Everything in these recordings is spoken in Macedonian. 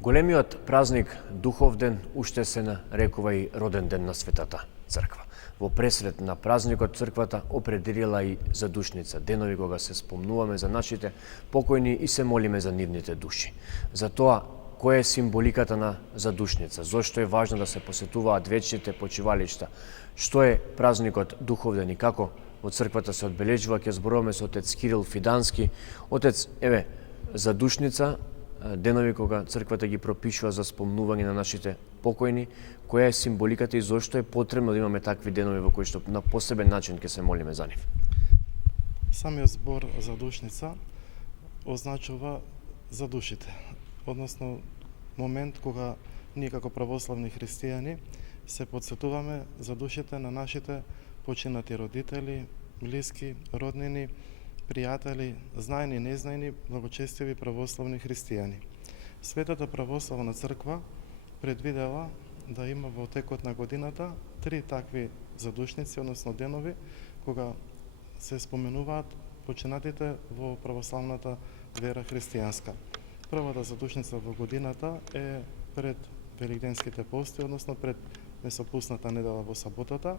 Големиот празник Духовден уште се нарекува и роден ден на Светата Црква. Во пресред на празникот Црквата определила и задушница, денови кога се спомнуваме за нашите покојни и се молиме за нивните души. За тоа, која е символиката на задушница, зошто е важно да се посетуваат вечните почивалишта, што е празникот Духовден и како во Црквата се одбележува, ќе зборуваме со отец Кирил Фидански. Отец, задушница, денови кога Црквата ги пропишува за спомнување на нашите покојни, која е символиката и зошто е потребно да имаме такви денови во кои што на посебен начин ќе се молиме за нив? Самиот збор задушница означува за душите, односно момент кога ние како православни христијани се подсетуваме за душите на нашите починати родители, блиски, роднини, пријатели, знајни и незнајни, благочестиви православни христијани. Светата православна црква предвидела да има во текот на годината 3 такви задушници, односно денови, кога се споменуваат починатите во православната вера христијанска. Првата задушница во годината е пред великденските пости, односно пред месопусната недела во саботата.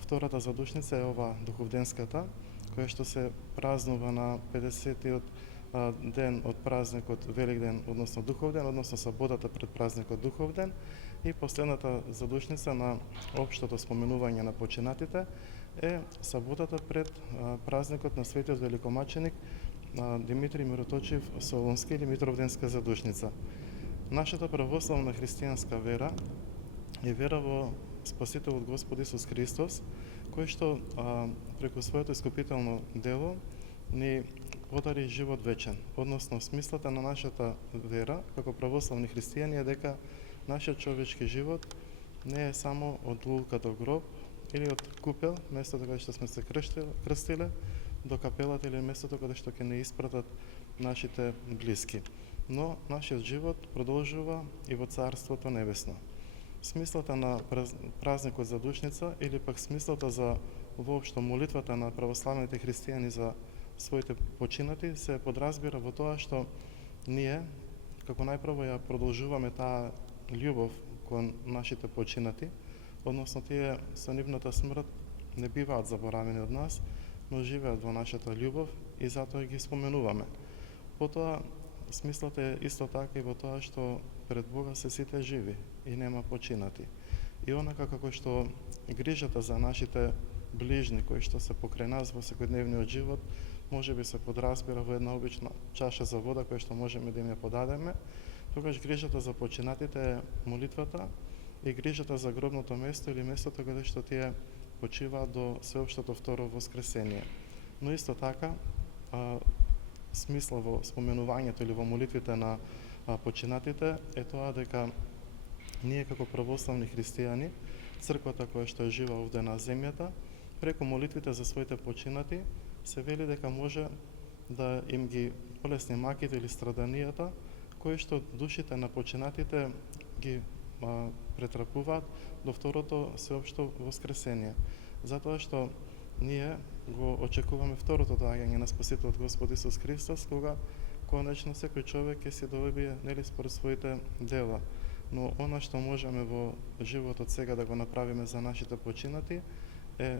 Втората задушница е ова духовденската, која што се празнува на 50-тиот ден од празникот Великден, односно Духовден, односно саботата пред празникот Духовден. И последната задушница на општото споменување на починатите е саботата пред празникот на светиот великомаченик Димитри Мироточив Солунски или Митровденска задушница. Нашата православна христијанска вера е вера во Спасителот Господ Исус Христос, кој што преку своето искупително дело ни подари живот вечен. Односно, смислата на нашата вера како православни христијани е дека нашиот човечки живот не е само од лулката гроб или од купел, местото каде што сме се крстиле, до капелата или местото каде што ќе не испратат нашите блиски. Но нашиот живот продолжува и во Царството Небесно. Смислата на празникот за душница или пак смислата за воопшто молитвата на православните христијани за своите починати се подразбира во тоа што ние како најпрво ја продолжуваме таа љубов кон нашите починати, односно тие со нивната смрт не биваат заборавени од нас, но живеат во нашата љубов и затоа ги споменуваме. Потоа смислата е исто така и во тоа што пред Бога се сите живи и нема починати. И онака како што грижата за нашите ближни кои што се покрај нас во секојдневниот живот може би се подразбира во една обична чаша за вода која што можеме да им ја подадеме, тогаш грижата за починатите е молитвата и грижата за гробното место или местото каде што тие почиваат до сеопштото второ воскресение. Но исто така смисла во споменувањето или во молитвите на починатите е тоа дека ние како православни христијани, црквата која што е жива овде на земјата, преку молитвите за своите починати, се вели дека може да им ги олесни маките или страданијата, кои што душите на починатите ги претрпуваат до второто сеопшто воскресение. Затоа што ние го очекуваме второто доаѓање на Спасителот Господ Исус Христос, кога конечно секој човек ќе си добие нели според своите дела. Но она што можеме во животот сега да го направиме за нашите починати е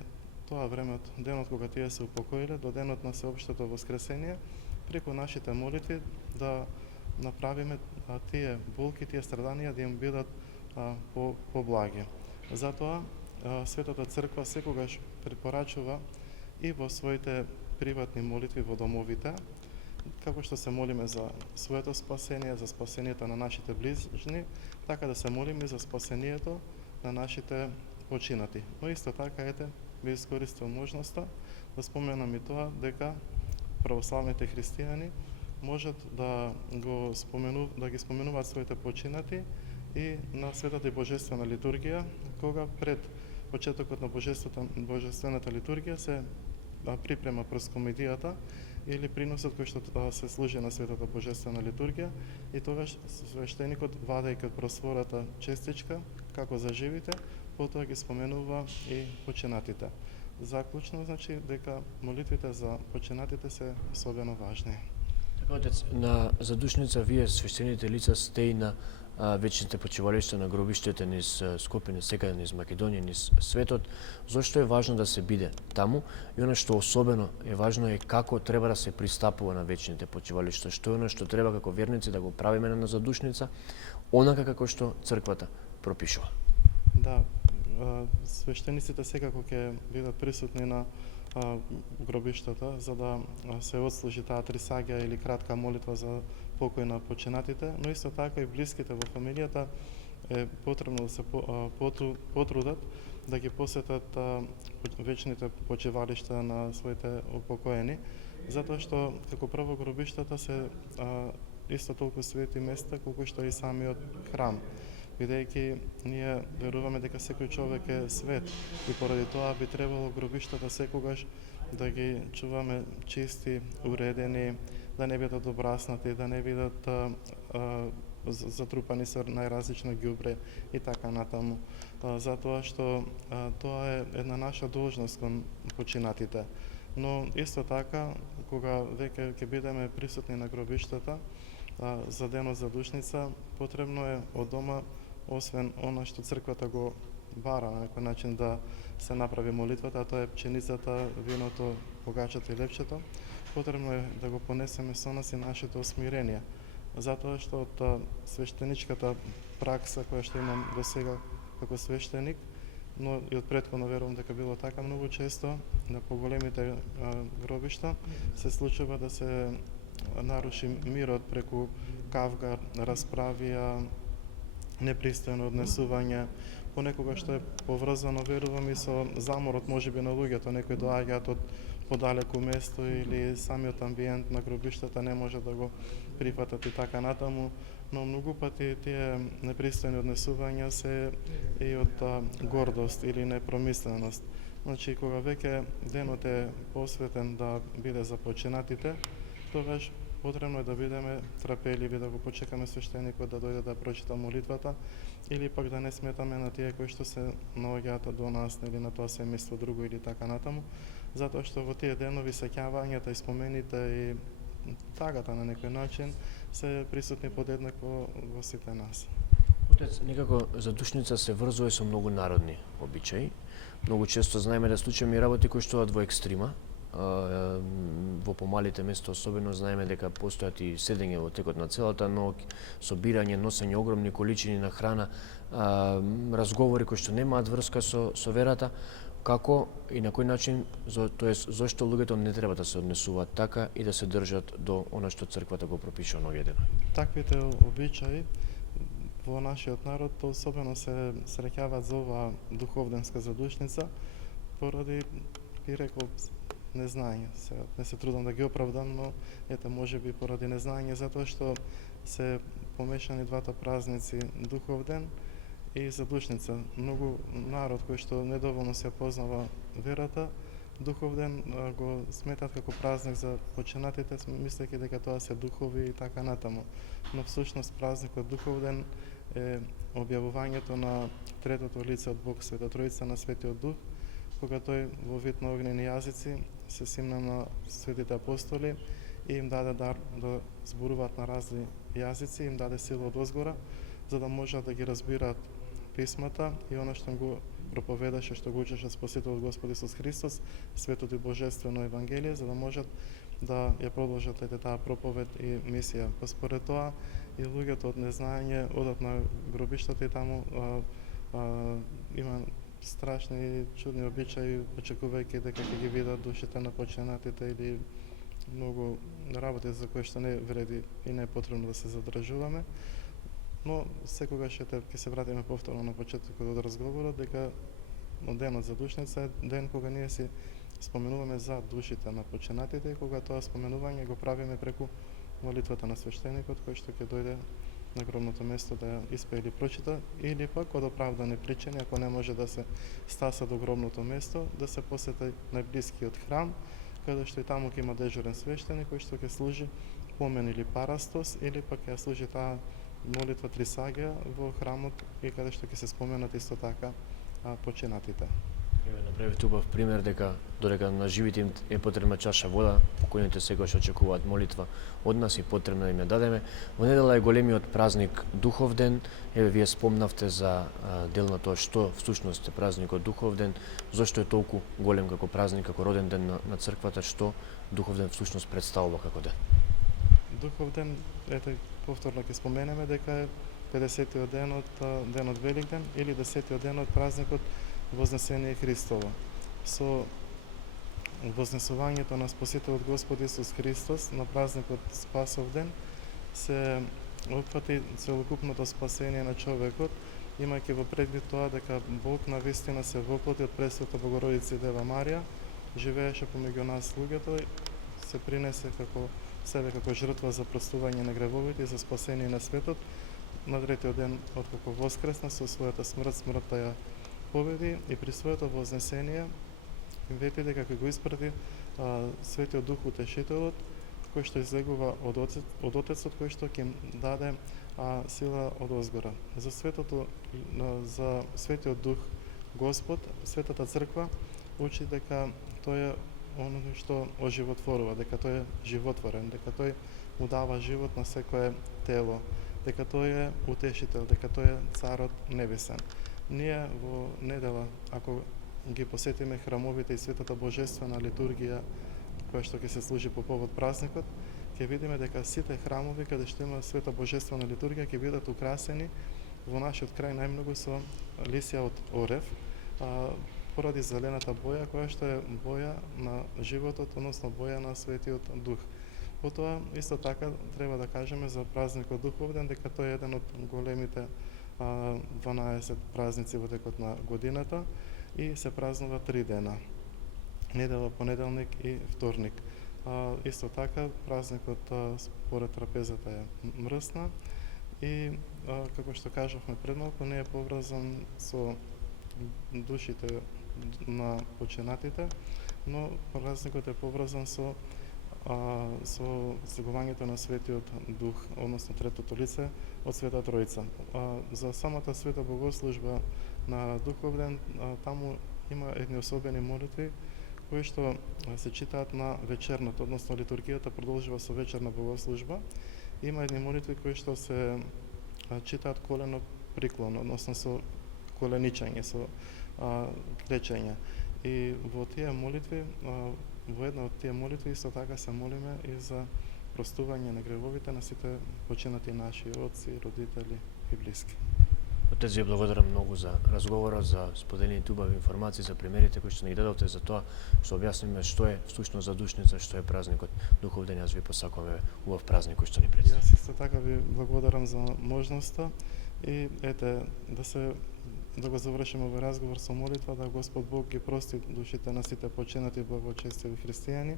тоа време од денот кога тие се упокоиле до денот на сеопштото воскресение, преку нашите молитви да направиме тие болки, тие страданија да им бидат поблаги. Затоа Светата Црква секогаш препорачува и во своите приватни молитви во домовите, како што се молиме за своето спасение, за спасението на нашите ближни, така да се молиме за спасението на нашите починати. Но исто така би искористил можноста да споменам и тоа дека православните христијани можат да ги споменуваат своите починати и на Светата и Божествена литургија, кога пред почетокот на Божествената литургија се припрема проскомедијата или приносот кој што се служи на Светата Божествена литургија, и тогаш свештеникот, вадејќи од просвората честичка, како за живите, потоа ги споменува и починатите. Заклучно значи дека молитвите за починатите се особено важни. Така, отец, на задушница вие свештените лица сте и на вечните почивалишта на гробиштите низ Скопје, низ секаде низ Македонија, низ светот. Зошто е важно да се биде таму и она што особено е важно е како треба да се пристапува на вечните почивалишта, што е она што треба како верници да го правиме на задушница, онака како што црквата пропишува. Да, свештениците секако ќе бидат присутни на гробиштата за да се отслужи таа трисагија или кратка молитва за покој на починатите, но исто така и блиските во фамилијата е потребно да се потрудат да ги посетат вечните почивалишта на своите упокоени, затоа што како прво гробиштата се исто толку свети места колку што и самиот храм, бидејќи ние веруваме дека секој човек е свет и поради тоа би требало гробиштата секогаш да ги чуваме чисти, уредени, да не бидат обраснати, да не бидат затрупани со најразлично ѓубре и така натаму. Затоа што тоа е една наша должност кон починатите. Но исто така, кога веќе ќе бидеме присутни на гробиштата за денот за душница, потребно е од дома, освен она што црквата го бара на некој начин да се направи молитвата, а тоа е пченицата, виното, погачето и лепчето, потребно е да го понесеме со нас и нашето смирение. Затоа што од свештеничката пракса која што имам до сега како свештеник, но и од претходно верувам дека било така, многу често на поголемите гробишта се случува да се наруши мирот преку кавга, расправија, непристојно однесување, понекогаш што е поврзано, верувам, и со заморот можеби на луѓето, некои доаѓаат од подалеку место или самиот амбиент на гробиштата не може да го прифатат и така натаму, но многу пати тие непристојни однесувања се и од гордост или непромисленост. Значи, кога веќе денот е посветен да биде за починатите, тогаш потребно е да бидеме трпеливи, да го почекаме свештеникот да дојде да прочита молитвата, или пак да не сметаме на тие кои што се наоѓаат до нас или на тоа семејство друго или така натаму, затоа што во тие денови сеќавањата и спомените и тагата на некој начин се присутни подеднакво во сите нас. Отец, некако задушница се врзува со многу народни обичаи. Многу често знаеме да случајме и работи кои што одат во екстрима. Во помалите места особено знаеме дека постојат и седење во текот на целата ноќ, собирање, носење огромни количини на храна, разговори кои што немаат врска со верата, како и на кој начин, тоест зошто луѓето не треба да се однесуваат така и да се држат до она што црквата го пропишува на овие денови. Таквите обичаи во нашиот народ особено се среќаваат за оваа духовденска задушница поради, би рекол, незнање. Не се трудам да ги оправдам, но ете можеби поради незнање, затоа што се помешани двата празници, духовден и задушница. Многу народ кој што недоволно се познава верата, духовден го сметат како празник за починатите, мислејќи дека тоа се духови и така натаму. Но всушност празникот духовден е објавувањето на третото лице од Бог, Света Троица, на Светиот Дух, кога тој во вид на огнени јазици се симна на светите апостоли и им даде дар да зборуваат на разни јазици, им даде сила од озгора, за да можат да ги разбираат писмата и она што го проповедаше, што го учеше Спасителот Господ Исус Христос, светото и божествено евангелие, за да можат да ја продолжат таа проповед и мисија. Според тоа и луѓето од незнање одат на гробиштата и таму има страшни и чудни обичаи, очекувајќи дека ќе ги видат душите на починатите или многу работи за кои што не вреди и не е потребно да се задржуваме. Но секогаш ќе се вратиме повторно на почетокот од разговорот дека денот за душница е ден кога ние си споменуваме за душите на починатите и кога тоа споменување го правиме преку молитвата на свештеникот кој што ќе дојде на гробното место да испее или прочита, или пак од оправдани причини, ако не може да се стаса до гробното место, да се посети најблискиот храм, каде што и таму ќе има дежурен свештеник кој што ќе служи помен или парастос, или пак ќе служи таа молитва трисагија во храмот и каде што ќе се споменат исто така починатите. Направивте убав пример дека додека на живите им е потребна чаша вода, покојните секогаш очекуваат молитва од нас и потребно им ја дадеме. Во недела е големиот празник Духов ден. Еве вие спомнавте за дел на тоа што всушност е празникот Духов ден, зошто е толку голем како празник, како роден ден на црквата, што Духов ден всушност представува како ден. Духов ден, ете, повторно ќе споменеме дека е 50-тиот ден од денот Великден или 10-тиот ден од празникот Вознесение Христово. Со вознесувањето на Спасителот Господ Исус Христос на празникот Спасов ден се опфати целокупното спасение на човекот, имајќи во предвид тоа дека Бог на вистина се воплоти од Пресвета Богородица и Дева Марија, живееше помеѓу нас луѓето и се принесе како себе како жртва за простување на гревовите и за спасение на светот. На третиот ден откако воскресна со својата смрт, смртта ја победи и при своето вознесение вети дека ќе го испрати Светиот Дух Утешителот, кој што излегува од Отецот, кој што ќе даде сила од озгора. За Светиот Дух Господ, Светата Црква учи дека тој е оно што оживотворува, дека тој е животворен, дека тој му дава живот на секое тело, дека тој е утешител, дека тој е Царот Небесен. Ние во недела, ако ги посетиме храмовите и Светата Божествена литургија, која што ќе се служи по повод празникот, ќе видиме дека сите храмови каде што има Света Божествена литургија ќе бидат украсени во нашиот крај најмногу со лисја од орев, поради зелената боја, која што е боја на животот, односно боја на Светиот Дух. Потоа, исто така, треба да кажеме за празникот Духов ден, дека тој е еден од големите 12 празници во текот на годината и се празнува 3 дена. Недела, понеделник и вторник. Исто така, празникот според трапезата е мрсна и, како што кажавме пред малку, не е поврзан со душите на починатите, но празникот е поврзан со слегувањето на Светиот Дух, односно третото лице од Света Тројца. За самата света богослужба на Духов ден, таму има едни особени молитви кои што се читаат на вечерната, односно литургијата продолжува со вечерна богослужба. Има едни молитви кои што се читаат колено приклон, односно со коленичење, со клечење. И во тие молитви, во една од тие молитви исто така се молиме и за простување на гревовите на сите починати наши отци, родители и блиски. Отец, ви благодарам многу за разговорот, за споделените убави информации, за примерите кои што ни дадовте, за тоа што објасниме што е всушност задушница, што е празникот Духов ден. Јас ви посакуваме убав празник кој што ни предстои. Јас исто така ви благодарам за можноста и да го завршиме овој разговор со молитва, да Господ Бог ги прости душите на сите починати благочестиви христијани,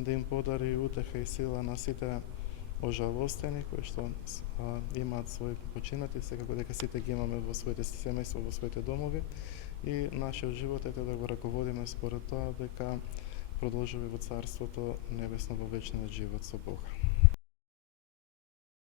да им подари утеха и сила на сите ожалостени кои што имаат своји починати, секако дека сите ги имаме во своите семејства, во своите домови и нашиот живот да го раководиме според тоа дека продолжува во Царството Небесно во вечниот живот со Бога.